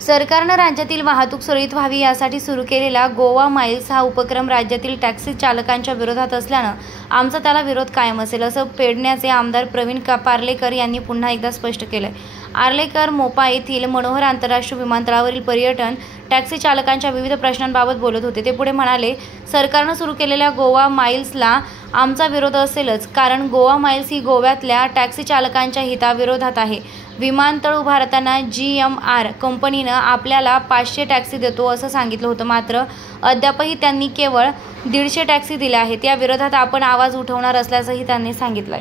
सरकारनं राज्यातील वाहतूक सुरळीत व्हावी यासाठी सुरू केलेला गोवा माइल्स हा उपक्रम राज्यातील टॅक्सी चालकांच्या विरोधात असल्यानं आमचा त्याला विरोध कायम असेल, असं पेडण्याचे आमदार प्रवीण पार्लेकर यांनी पुन्हा एकदा स्पष्ट केलंय. आर्लेकर मोपा येथील मनोहर आंतरराष्ट्रीय विमानतळावरील पर्यटन टॅक्सी चालकांच्या विविध प्रश्नांबाबत बोलत होते. ते पुढे म्हणाले, सरकारनं सुरू केलेल्या गोवा माइल्सला आमचा विरोध असेलच, कारण गोवा माइल्स ही गोव्यातल्या टॅक्सी चालकांच्या हिताविरोधात आहे. विमानतळ उभारताना GMR कंपनीनं आपल्याला 500 टॅक्सी देतो असं सांगितलं होतं, मात्र अद्यापही त्यांनी केवळ 150 टॅक्सी दिल्या आहेत. या विरोधात आपण आवाज उठवणार असल्याचंही त्यांनी सांगितलंय.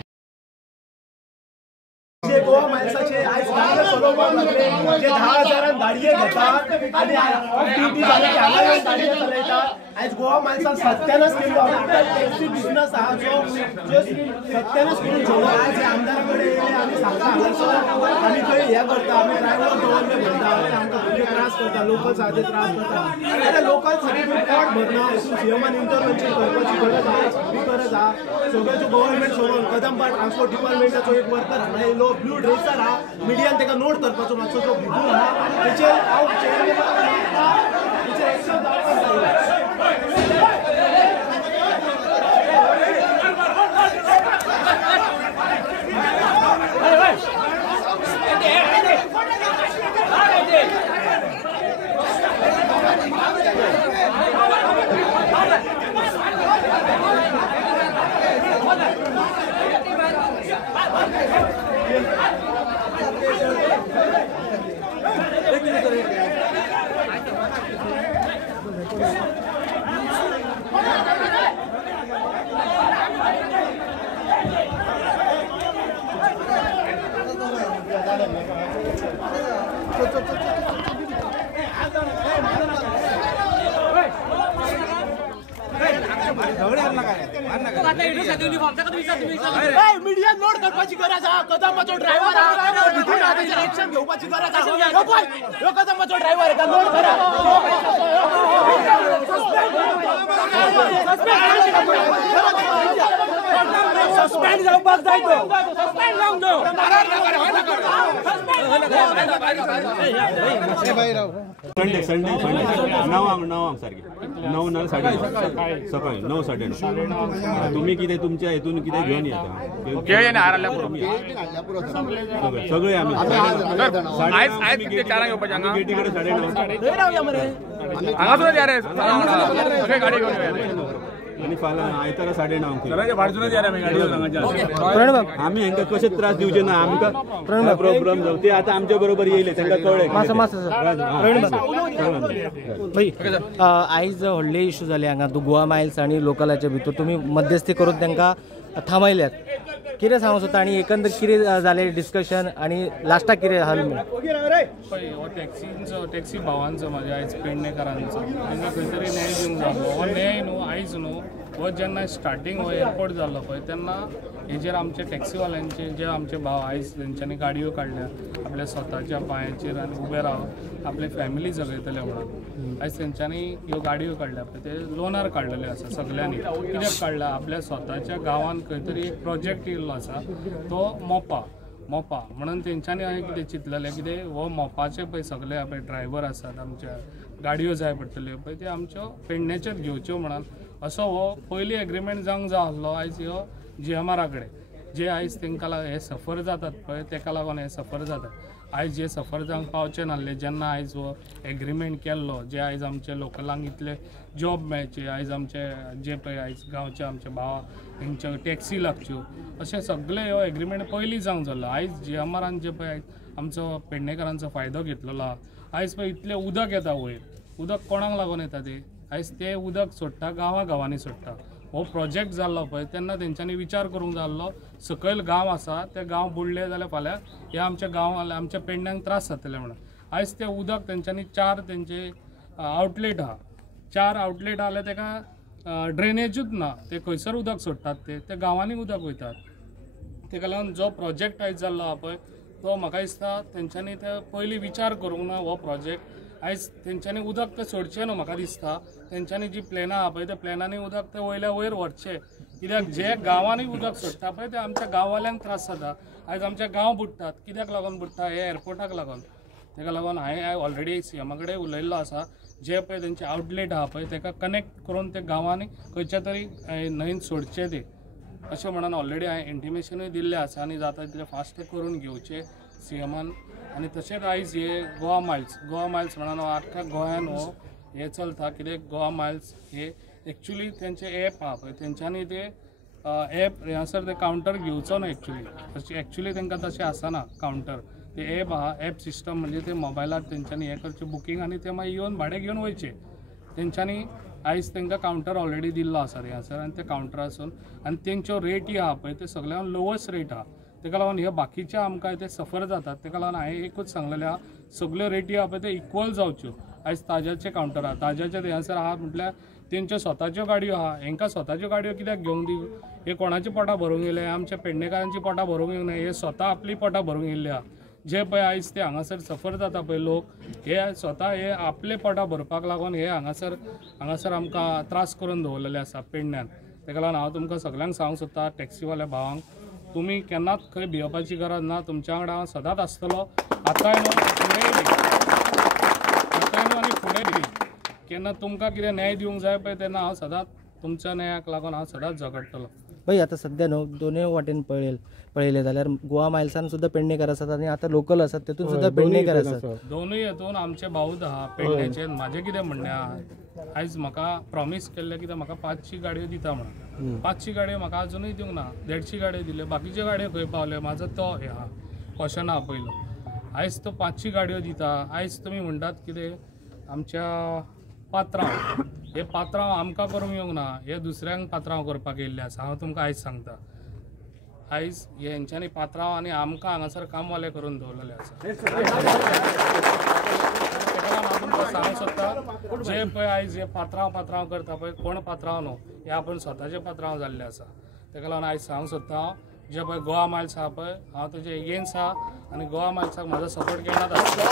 गोवा माइल्साचे आज जे 10,000 गाडये घेतात आणि ड्युटी झाली की हांगा गाडये चलयतात. आज गोवा माइल्सान सत्यानाश केलो. टॅक्सी बिझनेस हा जो सत्यानाश करून ठेवलो. आज आमदारा कडेन येयले आमी सांगता हांगासर आमी खंय हे करता, आमी ड्रायव्हर दवरले म्हणटा, आमकां खूब त्रास करता, लोकल्सांचे त्रास करता. आतां लोकल्सांनी पोट भरना, सीएमान इंटरव्हेन्शन करपाची गरज आहा. सगळ्याचो गव्हर्नमेंट सोडून कदंबा ट्रान्सपोर्ट डिपार्टमेंटाचो एक वर्कर हांगा येयलो, ब्लू ड्रेसर हा, मिडियान ताका नोट करपाचो मातसो जो भितूर आहा, तेचेर हांव तेचेर एक्शन जावपाक जाय. मीडिया नोट करपाची गरज आहा. कदंबाचो ड्रायव्हर आहा, एक्शन घेवपाची गरज आहा. ह्यो कदंबाचो ड्रायव्हर आहे, नोट करा. सस्पेंड जावपाक जाय तो. सस्पेंड जावंक न्हू. संडे 9 सारखे 9 ना 9:30 सकाळी 9 9:30. तुम्ही कितें तुमच्या हेतून कितें घेवन येता सगळे आमी गेटी कडेन 9:30 आणि फाल्यां आयतारा 9:30 आमी हांकां कशे त्रास दिवचे ना. आमकां प्रॉब्लेम जावं ते आतां आमच्या बरोबर येयले, तांकां कळ्ळें. आयज व्हडले इश्यू जाले हांगा गोवा माइल्स आणि लोकलाच्या भितर. तुम्ही मध्यस्थी करून तांकां थांबयल्यात. कितें सांगू सोदता आनी एकंदर कितें जालें डिस्कशन आनी लास्टाक कितें हल हो टॅक्सी भावांचो म्हाज्या आयज पेडणेकारांचो तांकां खंय तरी न्याय दिवंक जालो. हो न्याय न्हू आयज न्हू, हो जेन्ना स्टार्टींग हो एअरपोर्ट जाल्लो पळय तेन्ना हेजेर आमचे टॅक्सीवाल्यांचे जे आमचे भाव आयज तेंच्यांनी गाडयो काडल्या आपल्या स्वताच्या पांयाचेर आनी उबे रावन आपले फॅमिली जगयतले म्हणून. आयज तेंच्यांनी ह्यो गाडयो काडल्या पळय ते लोनार काडलेले आसा सगळ्यांनी. कित्याक काडला? आपल्या स्वताच्या गांवांत खंय तरी एक प्रोजेक्ट येयल्लो आसा तो मोपा म्हणून तेंच्यांनी हांवें कितें चिंतलेलें कितें हो मोपाचे पळय सगळे पळय ड्रायव्हर आसात, आमच्या गाडयो जाय पडटल्यो पळय त्यो आमच्यो पेडण्याच्योच घेवच्यो म्हणून असो हो पयली एग्रीमेंट जावंक जाय आसलो. आयज ह्यो GMR कडेन जे आयज तांकां हे सफर जातात पळय ताका लागून हे सफर जातात. आयज हे सफर जावंक पावचे नासले. जेन्ना आयज हो एग्रीमेंट केल्लो, जे आयज आमच्या लोकलांक इतले जॉब मेळचे, आयज आमचे जे पळय आयज गांवचे आमचे भाव तेंच्यो टॅक्सी लागच्यो, अशें सगळे हो एग्रीमेंट पयलीं जावंक जाल्लो. आयज GMRन जे पळय आमचो पेडणेकारांचो फायदो घेतलेलो आहा. आयज पळय इतलें उदक येता वयर, उदक कोणाक लागून येता आयज ते उदक सोडटा गांवांनी सोडटा. हो प्रोजेक्ट जाल्लो पळय तेन्ना तेंच्यांनी विचार करूंक जाय आसलो. सकयल गांव आसा ते गांव बुडले जाल्यार फाल्यां हे आमच्या गांवांत आमच्या पेडण्यांक त्रास जातले म्हणून. आयज ते उदक तेंच्यांनी 4 तेंचे आउटलेट आहा. 4 आउटलेट आहा ताका ड्रेनेजूच ना. ते खंयसर उदक सोडटात ते गांवांनी उदक वयतात. ताका लागून जो प्रोजेक्ट आयज जाल्लो आहा पळय तो म्हाका दिसता तेंच्यांनी ते पयलीं विचार करूंक ना. हो प्रोजेक्ट आयज तेंच्यांनी उदक ते सोडचें न्हू. म्हाका दिसता तेंच्यांनी जी प्लॅनां आहा पळय त्या प्लॅनांनी उदक ते वयल्या वयर व्हरचें. कित्याक जे गांवांनी उदक सोडटा पळय ते आमच्या गांववाल्यांक त्रास जाता. आयज आमचे गांव बुडटात. कित्याक लागून बुडटा? हे एअरपोर्टाक लागून. ताका लागून हांवें ऑलरेडी सीएमा कडेन उलयल्लो आसा जे पळय तेंचे आउटलेट आहा पळय ताका कनेक्ट करून ते गांवांनी खंयच्या तरी न्हंयेन सोडचे ते अशें म्हणून ऑलरेडी हांवें इंटिमेशनूय दिल्लें आसा आनी जाता तितलें फास्ट ते करून घेवचे सीएमान. आनी तशेंच आयज हे गोवा मायल्स म्हणून आख्ख्या गोंयान हो हे चलता कित्याक गोवा मायल्स हे एक्चुली तेंचे एप आहा पळय तेंच्यांनी ते एप हांगासर ते कावंटर घेवचो ना एक्चुली तांकां तशें आसना कावंटर ते एप आहा एप सिस्टम म्हणजे ते मोबायलार तेंच्यांनी हे करचें बुकींग आनी ते मागीर येवन भाडें घेवन वयचे. तेंच्यांनी आयज तांकां कावंटर ऑलरेडी दिल्लो आसा हांगासर आनी ते कावंटरासून आनी तेंच्यो रेटी आहा पळय ते सगळ्यान लोवस्ट रेट आहा. ताका लागून हे बाकीचे आमकां ते सफर जातात. ताका लागून हांवें एकूच सांगलेलें आहा सगळ्यो रेटी आहा पळय ते इक्वल जावच्यो. आयज ताज्याचे कावंटर आहा ताज्याचे हांगासर आहा म्हटल्यार तेंच्यो स्वताच्यो गाडयो आहा हांकां स्वताच्यो गाडयो कित्याक घेवंक दिवं. हे कोणाची पोटां भरूंक येयले आमच्या पेडणेकारांची पोटां भरूंक येवंक ना हे स्वता आपली पोटां भरूंक येयल्ले आहा. जे पळय आयज ते हांगासर सफर जाता पळय लोक हे स्वता हे आपले पोटां भरपाक लागून हे हांगासर आमकां त्रास करून दवरलेले आसा पेडण्यान. ताका लागून हांव तुमकां सगळ्यांक सांगूंक सोदता टॅक्सीवाल्या भावांक तुमी केन्नाच खंय भिवपाची गरज ना. तुमच्या वांगडा हांव सदांच आसतलो. आतांय आनी फुडें केन्ना तुमकां कितें न्याय दिवंक जाय पळय तेन्ना हांव सदांच तुमच्या न्यायाक लागून हांव सदांच झगडटलो. भाई आता सध्या न्हू दोनूय वाटेन पळयले जाल्यार गोवा मायल्सान सुद्धा पेडणेकार आसात आणि आता लोकल आसात तेतून सुद्धा पेडणेकार आसात. दोनूय हेतून आमचे भाऊच आहा पेडणेचे. म्हाजें कितें म्हणणें आहा आयज म्हाका प्रॉमीस केल्लें कितें म्हाका 500 गाडयो दिता म्हणून 500 गाडयो म्हाका अजुनूय दिवंक ना. 150 गाडयो दिल्यो बाकीच्यो गाडयो खंय पावल्यो म्हाजो तो हे आहा क्वेश्चन आहा पयलो. आयज तो 500 गाडयो दिता. आयज तुमी म्हणटात कितें आमच्या पात्रांव हे पात्रांव आमकां करूंक येवंक ना हे दुसऱ्यांक पात्रांव करपाक येयल्ले आसा. हांव तुमकां आयज सांगता आयज हेंच्यांनी पात्रांव आनी आमकां हांगासर कामवाले करून दवरलेले आसा. हांव तुमकां सांगूंक सोदता जे पळय आयज हे पात्रांव करता पळय कोण पात्रांव न्हू हे आपूण स्वताचे पात्रांव जाल्ले आसा. ताका लागून आयज सांगूंक सोदता हांव जे पळय गोवा मायल्स आहा पळय हांव तेजे एगेन्स्ट आहा आनी गोवा मायल्साक म्हाजो सपोर्ट केन्नाच आसता.